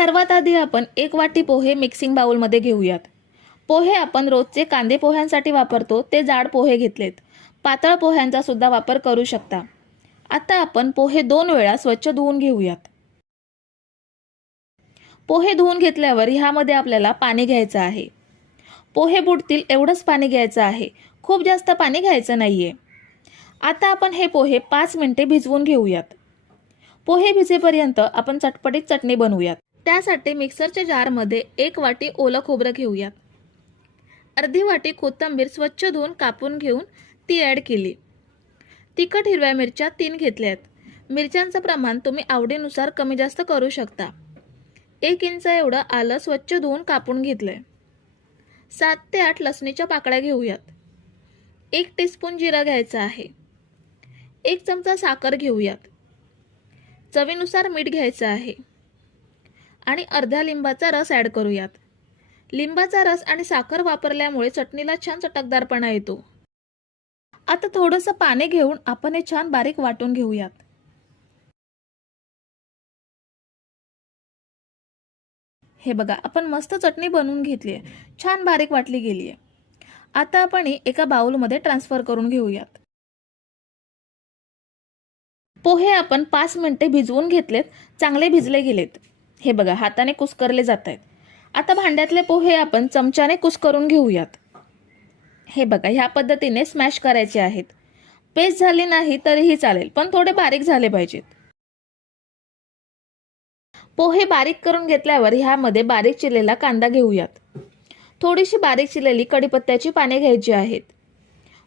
सर्वात आधी आपण एक वाटी पोहे मिक्सिंग बाउलमध्ये घेऊयात. पोहे आपण रोजचे कांदे पोह्यांसाठी वापरतो ते जाड पोहे घेतलेत. पातळ पोह्यांचा सुद्धा वापर करू शकता. आता आपण पोहे दोन वेळा स्वच्छ धुवून घेऊयात. पोहे धुवून घेतल्यावर ह्यामध्ये आपल्याला पाणी घ्यायचं आहे. पोहे बुडतील एवढंच पाणी घ्यायचं आहे. खूप जास्त पाणी घ्यायचं नाहीये. आता आपण हे पोहे पाच मिनिटे भिजवून घेऊयात. पोहे भिजेपर्यंत आपण चटपटीत चटणी बनवूयात. त्यासाठी मिक्सरच्या जारमध्ये एक वाटी ओलं खोबरं घेऊयात अर्धी वाटी कोथिंबीर स्वच्छ धुवून कापून घेऊन ती ॲड केली. तिखट हिरव्या मिरच्या तीन घेतल्यात. मिरच्यांचं प्रमाण तुम्ही आवडीनुसार कमी जास्त करू शकता. एक इंच एवढं आलं स्वच्छ धुवून कापून घेतलंय. सात ते आठ लसणीच्या पाकळ्या घेऊयात. एक टीस्पून जिरं घ्यायचं आहे. एक चमचा साखर घेऊयात. चवीनुसार मीठ घ्यायचं आहे. आणि अर्ध्या लिंबाचा रस ॲड करूयात. लिंबाचा रस आणि साखर वापरल्यामुळे चटणीला छान चटकदारपणा येतो. आता थोडंसं पाणी घेऊन आपण हे छान बारीक वाटून घेऊयात. हे बघा आपण मस्त चटणी बनवून घेतली आहे. छान बारीक वाटली गेली आहे. आता आपण ही एका बाउलमध्ये ट्रान्सफर करून घेऊयात. पोहे आपण पाच मिनिटे भिजवून घेतलेत. चांगले भिजले गेलेत. हे बघा हाताने कुस्करले जात आहेत आता भांड्यातले पोहे आपण चमच्याने कुस्करून घेऊयात. हे बघा ह्या पद्धतीने स्मॅश करायचे आहेत. पेस्ट झाली नाही तरीही चालेल पण थोडे बारीक झाले पाहिजेत. पोहे बारीक करून घेतल्यावर ह्यामध्ये बारीक चिरलेला कांदा घेऊयात. थोडीशी बारीक चिरलेली कढीपत्त्याची पाने घ्यायची आहेत.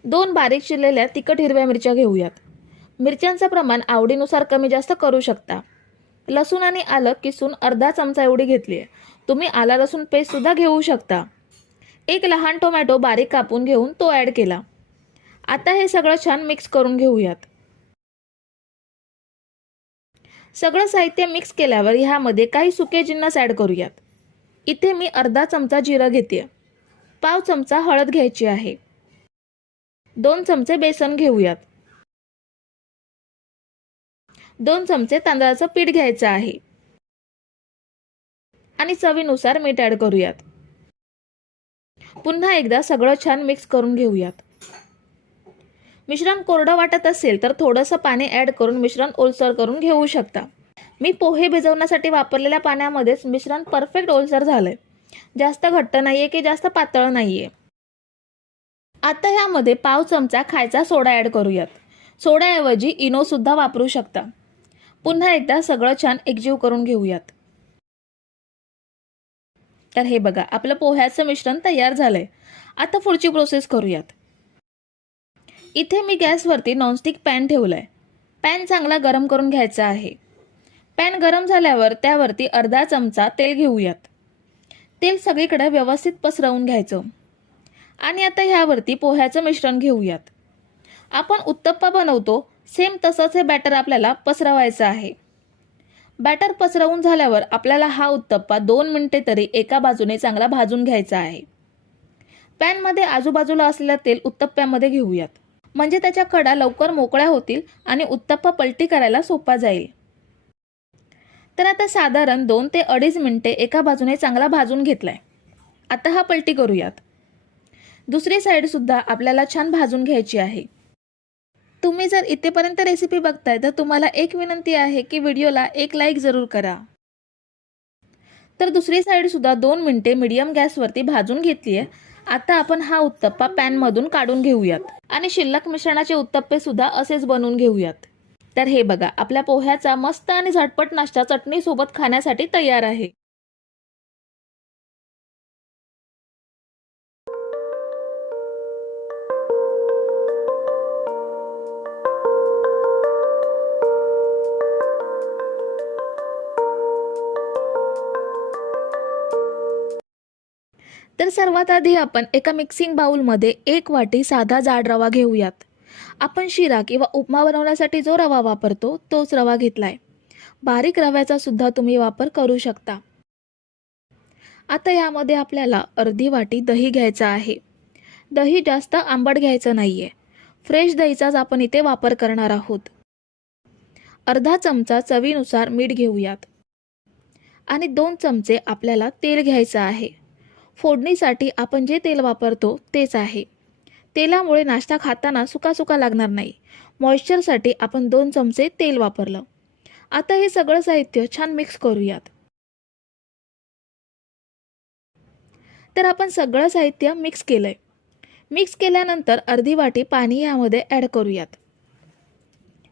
दोन बारीक चिरलेल्या तिखट हिरव्या मिरच्या घेऊयात. मिरच्यांचं प्रमाण आवडीनुसार कमी जास्त करू शकता. लसूण आणि आलं किसून अर्धा चमचा एवढी घेतली आहे. तुम्ही आला लसूण पेस्टसुद्धा घेऊ शकता. एक लहान टोमॅटो बारीक कापून घेऊन तो ॲड केला. आता हे सगळं छान मिक्स करून घेऊयात. सगळं साहित्य मिक्स केल्यावर ह्यामध्ये काही सुके जिन्नस ॲड करूयात. इथे मी अर्धा चमचा जिरं घेते. पाव चमचा हळद घ्यायची आहे. दोन चमचे बेसन घेऊयात. दोन चमचे तांदळाचं पीठ घ्यायचं आहे. आणि चवीनुसार मीठ ॲड करूयात. पुन्हा एकदा सगळं छान मिक्स करून घेऊयात. मिश्रण कोरडं वाटत असेल तर थोडंसं पाणी ॲड करून मिश्रण ओलसर करून घेऊ शकता. मी पोहे भिजवण्यासाठी वापरलेल्या पाण्यामध्येच मिश्रण परफेक्ट ओलसर झालंय. जास्त घट्ट नाहीये की जास्त पातळ नाहीये. आता ह्यामध्ये पाव चमचा खायचा सोडा ॲड करूयात. सोड्याऐवजी इनो सुद्धा वापरू शकता. पुन्हा एकदा सगळं छान एकजीव करून घेऊयात. तर हे बघा आपलं पोह्याचं मिश्रण तयार झालंय. आता पुढची प्रोसेस करूयात. इथे मी गॅसवरती नॉनस्टिक पॅन ठेवलाय. पॅन चांगला गरम करून घ्यायचा आहे. पॅन गरम झाल्यावर त्यावरती अर्धा चमचा तेल घेऊयात. तेल सगळीकडे व्यवस्थित पसरवून घ्यायचं. आणि आता ह्यावरती पोह्याचं मिश्रण घेऊयात. आपण उत्तप्पा बनवतो सेम तसंच हे बॅटर आपल्याला पसरवायचं आहे. बॅटर पसरवून झाल्यावर आपल्याला हा उत्तप्पा दोन मिनटे तरी एका बाजूने चांगला भाजून घ्यायचा आहे. पॅनमध्ये आजूबाजूला असलेलं तेल उत्तप्प्यामध्ये घेऊयात. म्हणजे त्याच्या कडा लवकर मोकळ्या होतील आणि उत्तप्पा पलटी करायला सोपा जाईल. तर आता साधारण दोन ते अडीच मिनिटे एका बाजूने चांगला भाजून घेतलाय. आता हा पलटी करूयात. दुसरी साईडसुद्धा आपल्याला छान भाजून घ्यायची आहे. तुम्ही जर इथेपर्यंत रेसिपी बघताय तर तुम्हाला एक विनंती आहे की व्हिडिओला एक लाईक जरूर करा. तर दुसरी साईड सुद्धा दोन मिनिटे मीडियम गॅसवरती भाजून घेतली आहे आता आपण हा उत्तप्पा पॅनमधून काढून घेऊयात. आणि शिल्लक मिश्रणाचे उत्तप्पे सुद्धा असेच बनवून घेऊयात. तर हे बघा आपल्या पोह्याचा मस्त आणि झटपट नाश्ता चटणीसोबत खाण्यासाठी तयार आहे. तर सर्वात आधी आपण एका मिक्सिंग बाऊलमध्ये एक वाटी साधा जाड रवा घेऊयात. आपण शिरा किंवा उपमा बनवण्यासाठी जो रवा वापरतो तोच रवा घेतलाय. बारीक रव्याचा सुद्धा तुम्ही वापर करू शकता. आता यामध्ये आपल्याला अर्धी वाटी दही घ्यायचं आहे. दही जास्त आंबट घ्यायचं नाही आहे फ्रेश दहीचाच आपण इथे वापर करणार आहोत. अर्धा चमचा चवीनुसार मीठ घेऊयात. आणि दोन चमचे आपल्याला तेल घ्यायचं आहे. फोडणीसाठी आपण जे तेल वापरतो तेच आहे. तेलामुळे नाश्ता खाताना सुकासुका लागणार नाही. मॉइश्चरसाठी आपण दोन चमचे तेल वापरलं. आता हे सगळं साहित्य छान मिक्स करूयात. तर आपण सगळं साहित्य मिक्स केलं आहे मिक्स केल्यानंतर अर्धी वाटी पाणी यामध्ये ॲड करूयात.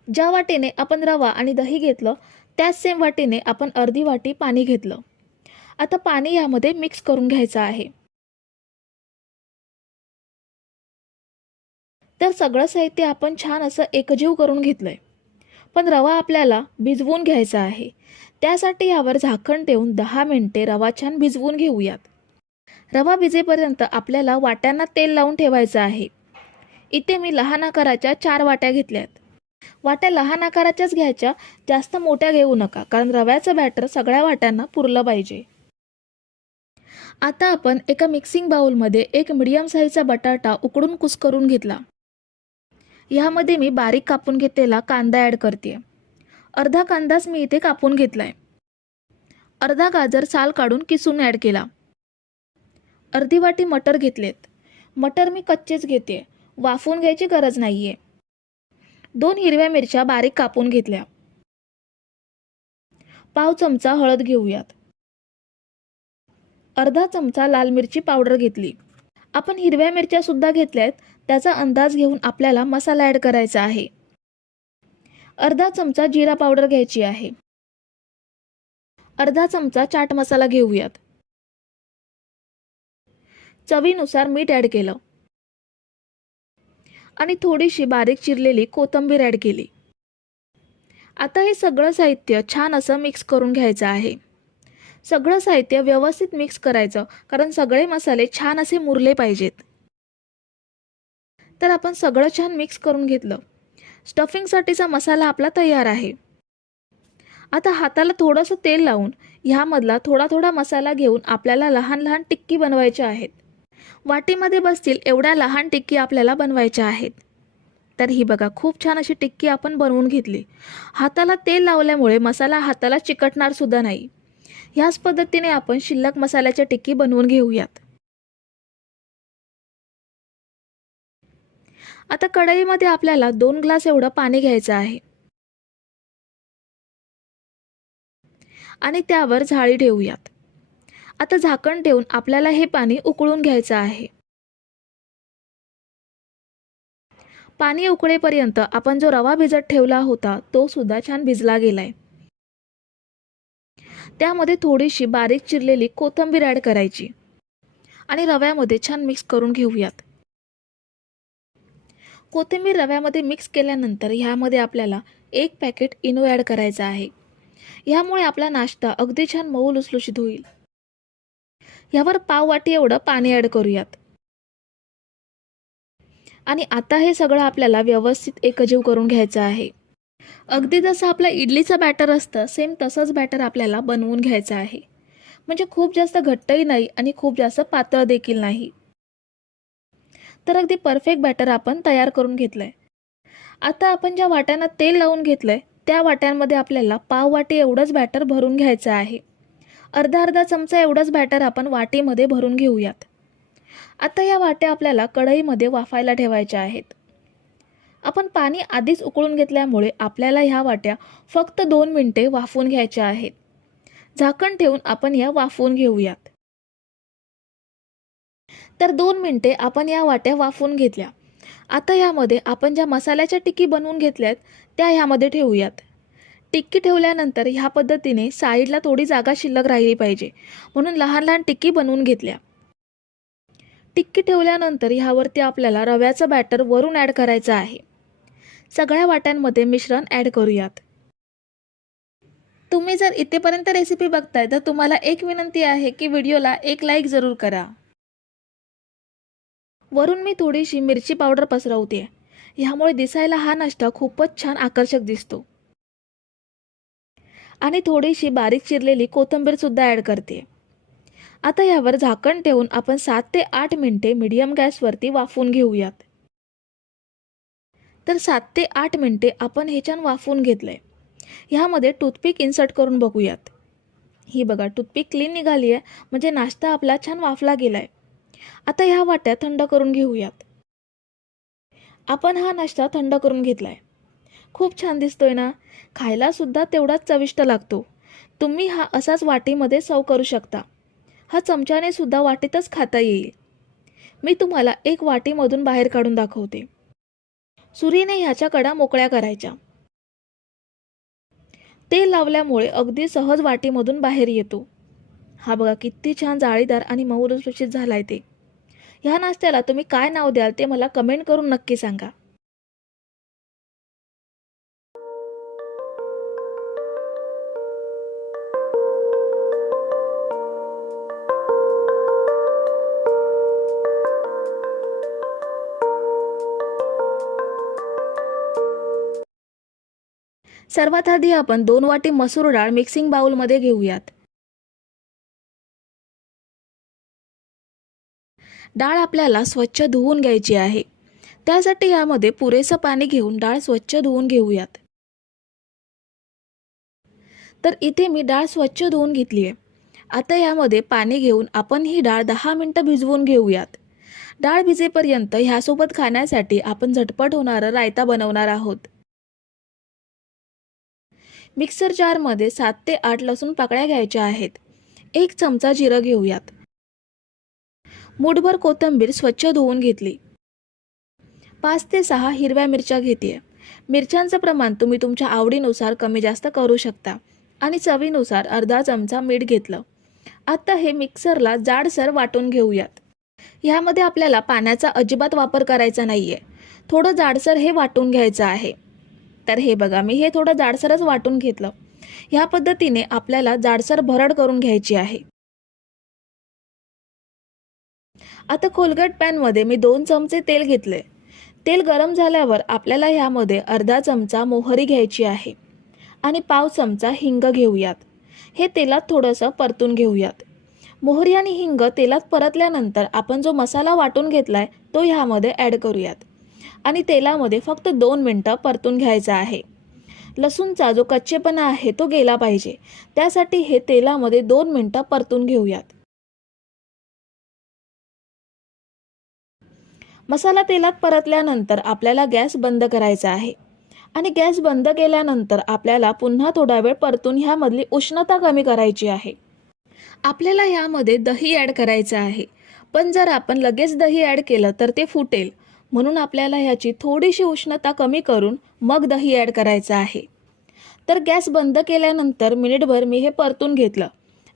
ज्या वाटीने आपण रवा आणि दही घेतलं त्याच सेम वाटीने आपण अर्धी वाटी पाणी घेतलं. आता पाणी यामध्ये मिक्स करून घ्यायचं आहे. तर सगळं साहित्य आपण छान असं एकजीव करून घेतलंय. पण रवा आपल्याला भिजवून घ्यायचा आहे. त्यासाठी यावर झाकण ठेवून दहा मिनिटे रवा छान भिजवून घेऊयात. रवा भिजेपर्यंत आपल्याला वाट्यांना तेल लावून ठेवायचं आहे. इथे मी लहान आकाराच्या चार वाट्या घेतल्यात. वाट्या लहान आकाराच्याच घ्यायच्या जास्त मोठ्या घेऊ नका कारण रव्याचं बॅटर सगळ्या वाट्यांना पुरलं पाहिजे. आता आपण एका मिक्सिंग बाउलमध्ये एक मिडियम साईजचा बटाटा उकडून कुस्करून घेतला. ह्यामध्ये मी बारीक कापून घेतलेला कांदा ॲड करते अर्धा कांदाच मी इथे कापून घेतला आहे अर्धा गाजर साल काढून किसून ॲड केला. अर्धी वाटी मटर घेतलेत. मटर मी कच्चेच घेते वाफवून घ्यायची गरज नाही आहे दोन हिरव्या मिरच्या बारीक कापून घेतल्या. पाव चमचा हळद घेऊयात. अर्धा चमचा लाल मिरची पावडर घेतली. आपण हिरव्या मिरच्या सुद्धा घेतल्यात त्याचा अंदाज घेऊन आपल्याला मसाला ॲड करायचा आहे. अर्धा चमचा जिरा पावडर घ्यायची आहे. अर्धा चमचा चाट मसाला घेऊयात. चवीनुसार मीठ ॲड केलं. आणि थोडीशी बारीक चिरलेली कोथिंबीर ॲड केली. आता हे सगळं साहित्य छान असं मिक्स करून घ्यायचं आहे. सगळं साहित्य व्यवस्थित मिक्स करायचं. कारण सगळे मसाले छान असे मुरले पाहिजेत. तर आपण सगळं छान मिक्स करून घेतलं. स्टफिंगसाठीचा मसाला आपला तयार आहे. आता हाताला थोडंसं तेल लावून ह्यामधला थोडा थोडा मसाला घेऊन आपल्याला लहान लहान टिक्की बनवायच्या आहेत. वाटीमध्ये बसतील एवढ्या लहान टिक्की आपल्याला बनवायच्या आहेत. तर ही बघा खूप छान अशी टिक्की आपण बनवून घेतली. हाताला तेल लावल्यामुळे मसाला हाताला चिकटणार सुद्धा नाही. ह्याच पद्धतीने आपण शिल्लक मसाल्याच्या टिक्की बनवून घेऊयात. आता कढईमध्ये आपल्याला दोन ग्लास एवढं पाणी घ्यायचं आहे. आणि त्यावर झाळी ठेवूयात. आता झाकण ठेवून आपल्याला हे पाणी उकळून घ्यायचं आहे. पाणी उकळेपर्यंत आपण जो रवा भिजत ठेवला होता तो सुद्धा छान भिजला गेलाय. त्यामध्ये थोडीशी बारीक चिरलेली कोथिंबीर ॲड करायची. आणि रव्यामध्ये छान मिक्स करून घेऊयात. कोथिंबीर रव्यामध्ये मिक्स केल्यानंतर ह्यामध्ये आपल्याला एक पॅकेट इनो ॲड करायचा आहे. ह्यामुळे आपला नाश्ता अगदी छान मऊ लुसलुशीत होईल. ह्यावर पाव वाटी एवढं पाणी ॲड करूयात. आणि आता हे सगळं आपल्याला व्यवस्थित एकजीव करून घ्यायचं आहे. अगदी जसं आपला इडलीचं बॅटर असतं सेम तसंच बॅटर आपल्याला बनवून घ्यायचं आहे. म्हणजे खूप जास्त घट्टही नाही आणि खूप जास्त पातळ देखील नाही. तर अगदी परफेक्ट बॅटर आपण तयार करून घेतलं आहे आता आपण ज्या वाट्यांना तेल लावून घेतलं आहे त्या वाट्यांमध्ये आपल्याला पाव वाटी एवढंच बॅटर भरून घ्यायचं आहे. अर्धा अर्धा चमचा एवढंच बॅटर आपण वाटीमध्ये भरून घेऊयात. आता या वाट्या आपल्याला कढईमध्ये वाफायला ठेवायच्या आहेत. आपण पाणी आधीच उकळून घेतल्यामुळे आपल्याला ह्या वाट्या फक्त दोन मिनटे वाफवून घ्यायच्या आहेत. झाकण ठेवून आपण या वाफवून घेऊयात. तर दोन मिनटे आपण या वाट्या वाफवून घेतल्या. आता यामध्ये आपण ज्या मसाल्याच्या टिक्की बनवून घेतल्यात त्या ह्यामध्ये ठेवूयात. टिक्की ठेवल्यानंतर ह्या पद्धतीने साईडला थोडी जागा शिल्लक राहिली पाहिजे म्हणून लहान लहान टिक्की बनवून घेतल्या. टिक्की ठेवल्यानंतर ह्यावरती आपल्याला रव्याचं बॅटर वरून ॲड करायचं आहे. सगळ्या वाट्यांमध्ये मिश्रण ॲड करूयात. तुम्ही जर इथेपर्यंत रेसिपी बघताय तर तुम्हाला एक विनंती आहे की व्हिडिओला एक लाईक जरूर करा. वरून मी थोडीशी मिरची पावडर पसरवते. ह्यामुळे दिसायला हा नाश्ता खूपच छान आकर्षक दिसतो. आणि थोडीशी बारीक चिरलेली कोथिंबीर सुद्धा ॲड करते. आता यावर झाकण ठेवून आपण सात ते आठ मिनिटे मीडियम गॅसवरती वाफवून घेऊयात. तर सात ते आठ मिनटे आपण हे छान वाफवून आहे ह्यामध्ये टूथपिक इन्सर्ट करून बघूयात. ही बघा टूथपिक क्लीन निघाली आहे म्हणजे नाश्ता आपला छान वाफला गेला आहे आता ह्या वाट्या थंड करून घेऊयात. आपण हा नाश्ता थंड करून घेतला आहे खूप छान दिसतोय ना? खायलासुद्धा तेवढाच चविष्ट लागतो. तुम्ही हा असाच वाटीमध्ये सव करू शकता. हा चमच्याने सुद्धा वाटीतच खाता येईल. मी तुम्हाला एक वाटीमधून बाहेर काढून दाखवते. सुरीने ह्याच्या कडा मोकळ्या करायच्या. तेल लावल्यामुळे अगदी सहज वाटीमधून बाहेर येतो. हा बघा किती छान जाळीदार आणि मऊ झालाय ते. ह्या नाश्त्याला तुम्ही काय नाव द्याल ते मला कमेंट करून नक्की सांगा. सर्वात आधी आपण दोन वाटी मसूर डाळ मिक्सिंग बाउलमध्ये घेऊयात. डाळ आपल्याला स्वच्छ धुवून घ्यायची आहे. त्यासाठी यामध्ये पुरेसं पाणी घेऊन डाळ स्वच्छ धुवून घेऊयात. तर इथे मी डाळ स्वच्छ धुवून घेतली आहे. आता यामध्ये पाणी घेऊन आपण ही डाळ दहा मिनटं भिजवून घेऊयात. डाळ भिजेपर्यंत ह्यासोबत खाण्यासाठी आपण झटपट होणारा रायता बनवणार आहोत. मिक्सर जारमध्ये सात ते आठ लसूण पाकळ्या घ्यायच्या आहेत. एक चमचा जिरं घेऊयात. मुठभर कोथिंबीर स्वच्छ धुवून घेतली. पाच ते सहा हिरव्या मिरच्या घेते मिरच्यांचं प्रमाण तुम्ही तुमच्या आवडीनुसार कमी जास्त करू शकता आणि चवीनुसार अर्धा चमचा मीठ घेतलं. आता हे मिक्सरला जाडसर वाटून घेऊयात. ह्यामध्ये आपल्याला पाण्याचा अजिबात वापर करायचा नाही आहे थोडं जाडसर हे वाटून घ्यायचं आहे. तर हे बघा मी हे थोडं जाडसरच वाटून घेतलं. ह्या पद्धतीने आपल्याला जाडसर भरड करून घ्यायची आहे. आता खोलगट पॅनमध्ये मी दोन चमचे तेल घेतले. तेल गरम झाल्यावर आपल्याला ह्यामध्ये अर्धा चमचा मोहरी घ्यायची आहे. आणि पाव चमचा हिंग घेऊयात. हे तेलात थोडंसं परतून घेऊयात. मोहरी आणि हिंग तेलात परतल्यानंतर आपण जो मसाला वाटून घेतलाय तो ह्यामध्ये ॲड करूयात. आणि तेलामध्ये फक्त दोन मिनटं परतून घ्यायचा आहे. लसूणचा जो कच्चेपणा आहे तो गेला पाहिजे. त्यासाठी हे तेलामध्ये दोन मिनटं परतून घेऊयात. मसाला तेलात परतल्यानंतर आपल्याला गॅस बंद करायचा आहे. आणि गॅस बंद केल्यानंतर आपल्याला पुन्हा थोडा वेळ परतून ह्यामधली उष्णता कमी करायची आहे. आपल्याला ह्यामध्ये दही ॲड करायचं आहे. पण जर आपण लगेच दही ॲड केलं तर ते फुटेल. म्हणून आपल्याला ह्याची थोडीशी उष्णता कमी करून मग दही ॲड करायचं आहे. तर गॅस बंद केल्यानंतर मिनिटभर मी हे परतून घेतलं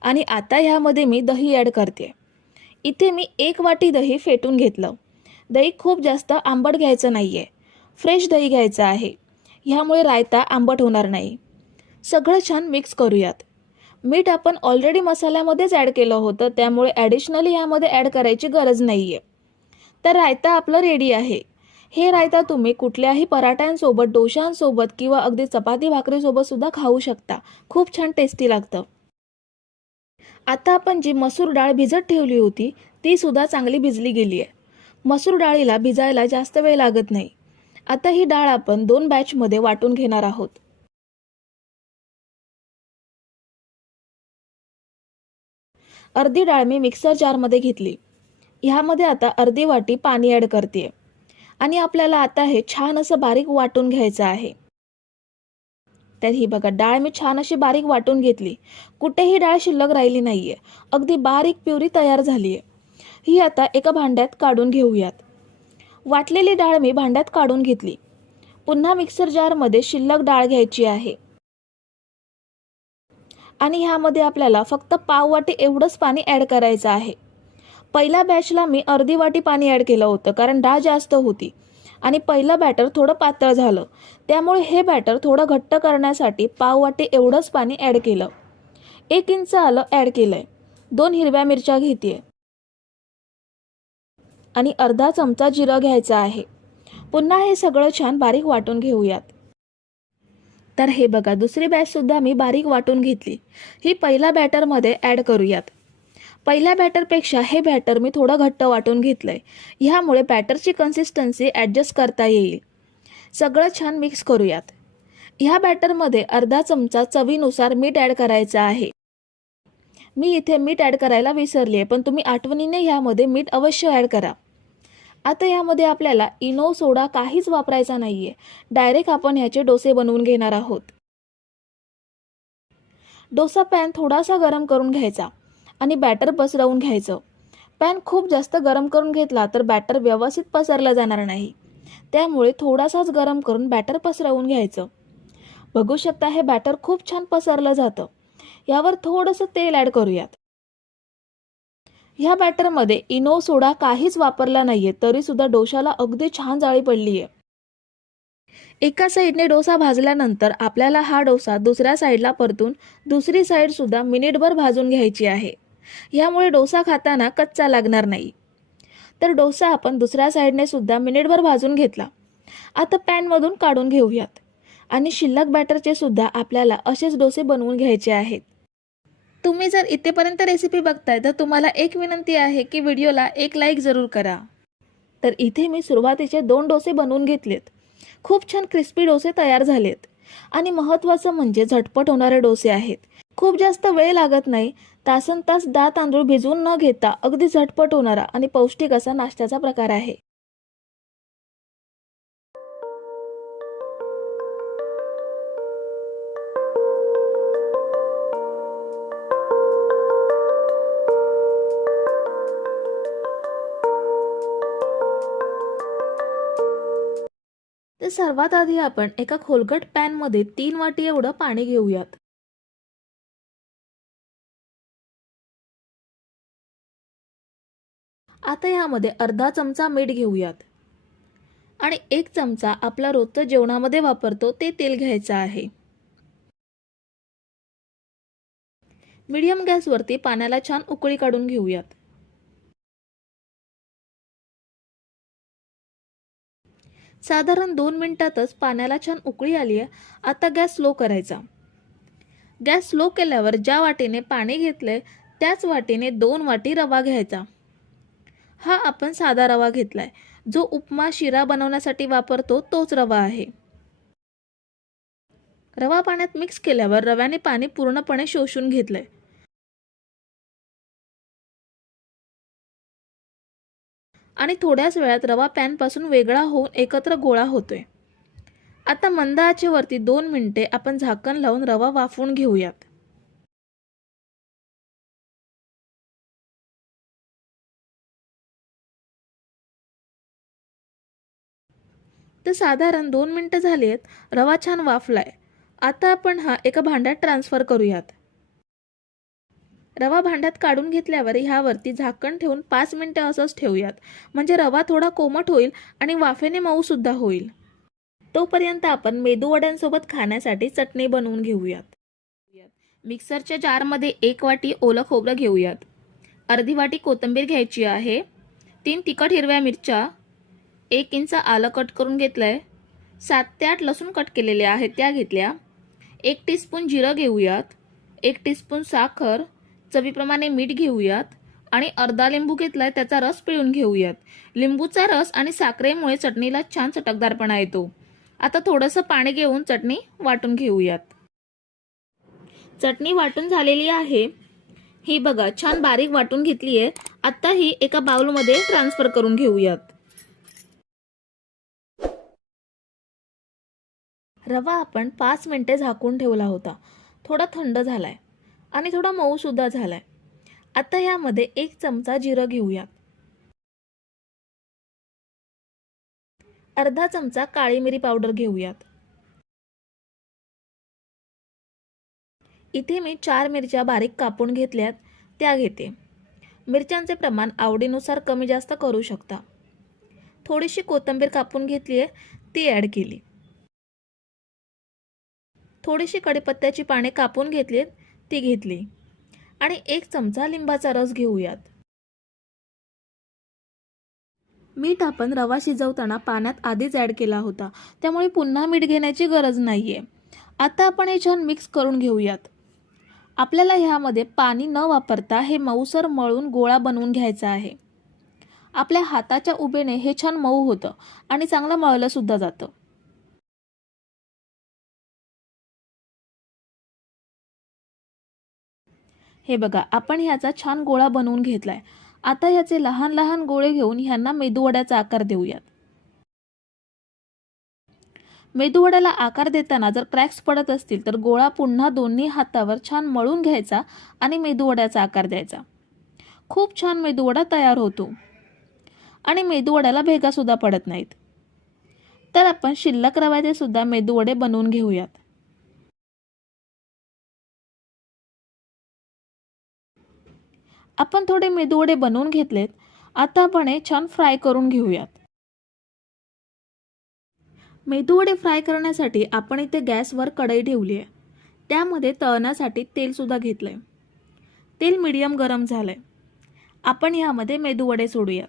आणि आता ह्यामध्ये मी दही ॲड करते. इथे मी एक वाटी दही फेटून घेतलं. दही खूप जास्त आंबट घ्यायचं नाही आहे फ्रेश दही घ्यायचं आहे. ह्यामुळे रायता आंबट होणार नाही. सगळं छान मिक्स करूयात. मीठ आपण ऑलरेडी मसाल्यामध्येच ॲड केलं होतं त्यामुळे ॲडिशनली ह्यामध्ये ॲड करायची गरज नाही आहे तर रायता आपलं रेडी आहे. हे रायता तुम्ही कुठल्याही पराठ्यांसोबत डोशांसोबत किंवा अगदी चपाती भाकरीसोबत सुद्धा खाऊ शकता. खूप छान टेस्टी लागतं. आता आपण जी मसूर डाळ भिजत ठेवली होती ती सुद्धा चांगली भिजली गेली आहे मसूर डाळीला भिजायला जास्त वेळ लागत नाही. आता ही डाळ आपण दोन बॅचमध्ये वाटून घेणार आहोत. अर्धी डाळ मी मिक्सर जारमध्ये घेतली. ह्यामध्ये आता अर्धी वाटी पाणी ॲड करते. आणि आपल्याला आता हे छान असं बारीक वाटून घ्यायचं आहे. तर ही बघा डाळ मी छान अशी बारीक वाटून घेतली. कुठेही डाळ शिल्लक राहिली नाहीये. अगदी बारीक प्युरी तयार झाली आहे ही आता एका भांड्यात काढून घेऊयात. वाटलेली डाळ मी भांड्यात काढून घेतली. पुन्हा मिक्सर जारमध्ये शिल्लक डाळ घ्यायची आहे. आणि ह्यामध्ये आपल्याला फक्त पाव वाटी एवढंच पाणी ॲड करायचं आहे. पहिल्या बॅचला मी अर्धी वाटी पाणी ॲड केलं होतं कारण डाळ जास्त होती. आणि पहिलं बॅटर थोडं पातळ झालं. त्यामुळे हे बॅटर थोडं घट्ट करण्यासाठी पाव वाटी एवढंच पाणी ॲड केलं. एक इंच आलं ॲड केलं आहे दोन हिरव्या मिरच्या घेते आणि अर्धा चमचा जिरं घ्यायचा आहे. पुन्हा हे सगळं छान बारीक वाटून घेऊयात. तर हे बघा दुसरी बॅचसुद्धा मी बारीक वाटून घेतली. ही पहिल्या बॅटरमध्ये ॲड करूयात. पहिल्या बॅटरपेक्षा हे बॅटर मी थोडं घट्ट वाटून घेतलंय. ह्यामुळे बॅटरची कन्सिस्टन्सी ॲडजस्ट करता येईल. सगळं छान मिक्स करूयात. ह्या बॅटरमध्ये अर्धा चमचा चवीनुसार मीठ ॲड करायचं आहे. मी इथे मीठ ॲड करायला विसरली आहे पण तुम्ही आठवणीने ह्यामध्ये मीठ अवश्य ॲड करा. आता यामध्ये आपल्याला इनो सोडा काहीच वापरायचा नाही आहे डायरेक्ट आपण ह्याचे डोसे बनवून घेणार आहोत. डोसा पॅन थोडासा गरम करून घ्यायचा. आणि बॅटर पसरवून घ्यायचं. पॅन खूप जास्त गरम करून घेतला तर बॅटर व्यवस्थित पसरलं जाणार नाही. त्यामुळे थोडासाच गरम करून बॅटर पसरवून घ्यायचं. बघू शकता हे बॅटर खूप छान पसरलं जातं. यावर थोडंसं तेल ॲड करूयात. ह्या बॅटरमध्ये इनो सोडा काहीच वापरला नाहीये तरीसुद्धा डोशाला अगदी छान जाळी पडली आहे एका साईडने डोसा भाजल्यानंतर आपल्याला हा डोसा दुसऱ्या साईडला परतून दुसरी साईडसुद्धा मिनिटभर भाजून घ्यायची आहे. यामुळे डोसा खाताना कच्चा लागणार नाही. तर डोसा आपण दुसऱ्या साईडने सुद्धा मिनिटभर भाजून घेतला. आता पॅनमधून काढून घेऊयात. आणि शिल्लक बॅटरचे सुद्धा आपल्याला असेच डोसे बनवून घ्यायचे आहेत. तुम्ही जर इथेपर्यंत रेसिपी बघताय तर तुम्हाला एक विनंती आहे की व्हिडिओला एक लाईक जरूर करा. तर इथे मी सुरुवातीचे दोन डोसे बनवून घेतलेत. खूप छान क्रिस्पी डोसे तयार झालेत. आणि महत्त्वाचं म्हणजे झटपट होणारे डोसे आहेत. खूप जास्त वेळ लागत नाही तासन तास डाळ तांदूळ भिजवून न घेता अगदी झटपट होणारा आणि पौष्टिक असा नाश्त्याचा प्रकार आहे. तर सर्वात आधी आपण एका खोलगट पॅनमध्ये तीन वाटी एवढं पाणी घेऊयात. आता यामध्ये अर्धा चमचा मीठ घेऊयात. आणि एक चमचा आपला रोजचं जेवणामध्ये वापरतो ते तेल घ्यायचं आहे. मीडियम गॅसवरती पाण्याला छान उकळी काढून घेऊयात. साधारण दोन मिनिटातच पाण्याला छान उकळी आली आहे आता गॅस स्लो करायचा. गॅस स्लो केल्यावर ज्या वाटीने पाणी घेतलंय त्याच वाटीने दोन वाटी रवा घ्यायचा. हा आपण साधा रवा घेतलाय. जो उपमा शिरा बनवण्यासाठी वापरतो तोच रवा आहे. रवा पाण्यात मिक्स केल्यावर रव्याने पाणी पूर्णपणे शोषून घेतलंय. आणि थोड्याच वेळात रवा पॅनपासून वेगळा होऊन एकत्र गोळा होतोय. आता मंद आचेवरती दोन मिनिटे आपण झाकण लावून रवा वाफवून घेऊयात. तर साधारण दोन मिनटं झाली आहेत रवा छान वाफलाय. आता आपण हा एका भांड्यात ट्रान्सफर करूयात. रवा भांड्यात काढून घेतल्यावर ह्यावरती झाकण ठेवून पाच मिनटं असंच ठेवूयात. म्हणजे रवा थोडा कोमट होईल आणि वाफेने मऊसुद्धा होईल. तोपर्यंत आपण मेदूवड्यांसोबत खाण्यासाठी चटणी बनवून घेऊयात. मिक्सरच्या जारमध्ये एक वाटी ओलं खोबरं घेऊयात. अर्धी वाटी कोथिंबीर घ्यायची आहे. तीन तिखट हिरव्या मिरच्या एक इंच आलं कट करून घेतलं आहे सात ते आठ लसूण कट केलेले आहेत त्या घेतल्या. एक टीस्पून जिरं घेऊयात. एक टीस्पून साखर चवीप्रमाणे मीठ घेऊयात. आणि अर्धा लिंबू घेतलाय त्याचा रस पिळून घेऊयात. लिंबूचा रस आणि साखरेमुळे चटणीला छान चटकदारपणा येतो. आता थोडंसं पाणी घेऊन चटणी वाटून घेऊयात. चटणी वाटून झालेली आहे. ही बघा छान बारीक वाटून घेतली आहे आता ही एका बाउलमध्ये ट्रान्सफर करून घेऊयात. रवा आपण पाच मिनिटे झाकून ठेवला होता. थोडा थंड झालाय आणि थोडा मऊसुद्धा झाला आहे आता यामध्ये एक चमचा जिरं घेऊयात अर्धा चमचा काळी मिरी पावडर घेऊयात. इथे मी चार मिरच्या बारीक कापून घेतल्यात त्या घेते. मिरच्यांचे प्रमाण आवडीनुसार कमी जास्त करू शकता. थोडीशी कोथिंबीर कापून घेतली आहे ती ॲड केली. थोडीशी कडीपत्त्याची पाने कापून घेतलीत ती घेतली. आणि एक चमचा लिंबाचा रस घेऊयात. मीठ आपण रवा शिजवताना पाण्यात आधीच ॲड केला होता. त्यामुळे पुन्हा मीठ घेण्याची गरज नाही आहे आता आपण हे छान मिक्स करून घेऊयात. आपल्याला ह्यामध्ये पाणी न वापरता हे मऊसर मळून गोळा बनवून घ्यायचा आहे. आपल्या हाताच्या उभेने हे छान मऊ होतं आणि चांगलं मळलंसुद्धा जातं. हे बघा आपण ह्याचा छान गोळा बनवून घेतलाय. आता ह्याचे लहान लहान गोळे घेऊन ह्यांना मेदूवड्याचा आकार देऊयात. मेदूवड्याला आकार देताना जर क्रॅक्स पडत असतील तर गोळा पुन्हा दोन्ही हातावर छान मळून घ्यायचा आणि मेदूवड्याचा आकार द्यायचा. खूप छान मेदूवडा तयार होतो. आणि मेदूवड्याला भेगासुद्धा पडत नाहीत. तर आपण शिल्लक रव्याचे सुद्धा मेदूवडे बनवून घेऊयात. आपण थोडे मेदूवडे बनवून घेतलेत. आता आपण हे छान फ्राय करून घेऊयात. मेदूवडे फ्राय करण्यासाठी आपण इथे गॅसवर कढई ठेवली आहे त्यामध्ये तळण्यासाठी तेलसुद्धा घेतलं आहे तेल मिडियम गरम झालं आहे आपण यामध्ये मेदूवडे सोडूयात.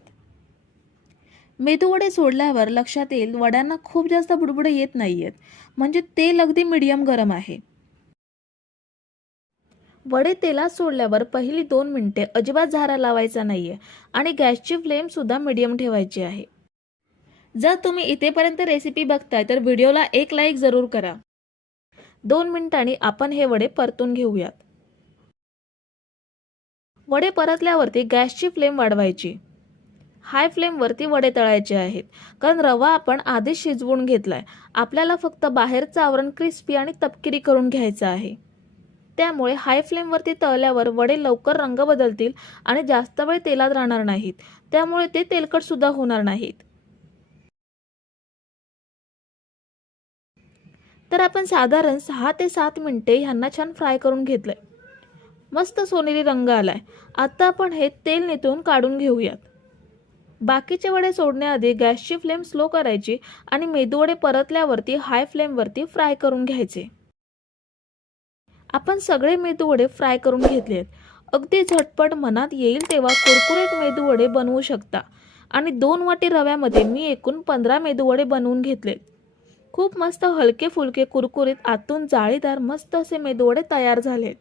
मेदूवडे सोडल्यावर लक्षात येईल वड्यांना खूप जास्त बुडबुडे येत नाही आहेत म्हणजे तेल अगदी मिडियम गरम आहे. वडे तेलात सोडल्यावर पहिली दोन मिनिटे अजिबात झारा लावायचा नाही आहे आणि गॅसची फ्लेमसुद्धा मिडियम ठेवायची आहे. जर तुम्ही इथेपर्यंत रेसिपी बघताय तर व्हिडिओला एक लाईक जरूर करा. दोन मिनिटांनी आपण हे वडे परतून घेऊयात. वडे परतल्यावरती गॅसची फ्लेम वाढवायची. हाय फ्लेमवरती वडे तळायचे आहेत कारण रवा आपण आधीच शिजवून घेतलाय. आपल्याला फक्त बाहेरचं आवरण क्रिस्पी आणि तपकिरी करून घ्यायचं आहे. त्यामुळे हाय फ्लेमवरती तळल्यावर वडे लवकर रंग बदलतील आणि जास्त वेळ तेलात राहणार नाहीत. त्यामुळे ते तेलकटसुद्धा होणार नाहीत. तर आपण साधारण सहा ते सात मिनटे ह्यांना छान फ्राय करून घेतलंय. मस्त सोनेरी रंग आलाय. आता आपण हे तेल नेतून काढून घेऊयात. बाकीचे वडे सोडण्याआधी गॅसची फ्लेम स्लो करायची आणि मेदूवडे परतल्यावरती हाय फ्लेमवरती फ्राय करून घ्यायचे. आपण सगळे मेदूवडे फ्राय करून घेतले आहेत अगदी झटपट मनात येईल तेव्हा कुरकुरीत मेदूवडे बनवू शकता. आणि दोन वाटी रव्यामध्ये मी एकूण पंधरा मेदूवडे बनवून घेतले खूप मस्त हलके फुलके कुरकुरीत आतून जाळीदार मस्त असे मेदूवडे तयार झालेत.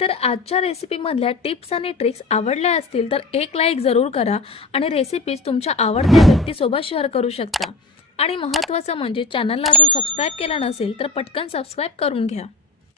तर आजच्या रेसिपीमधल्या टिप्स आणि ट्रिक्स आवडल्या असतील तर एक लाईक जरूर करा आणि रेसिपीज तुमच्या आवडत्या व्यक्तीसोबत शेअर करू शकता. आणि महत्त्वाचं म्हणजे चॅनलला अजून सबस्क्राईब केलं नसेल तर पटकन सबस्क्राईब करून घ्या.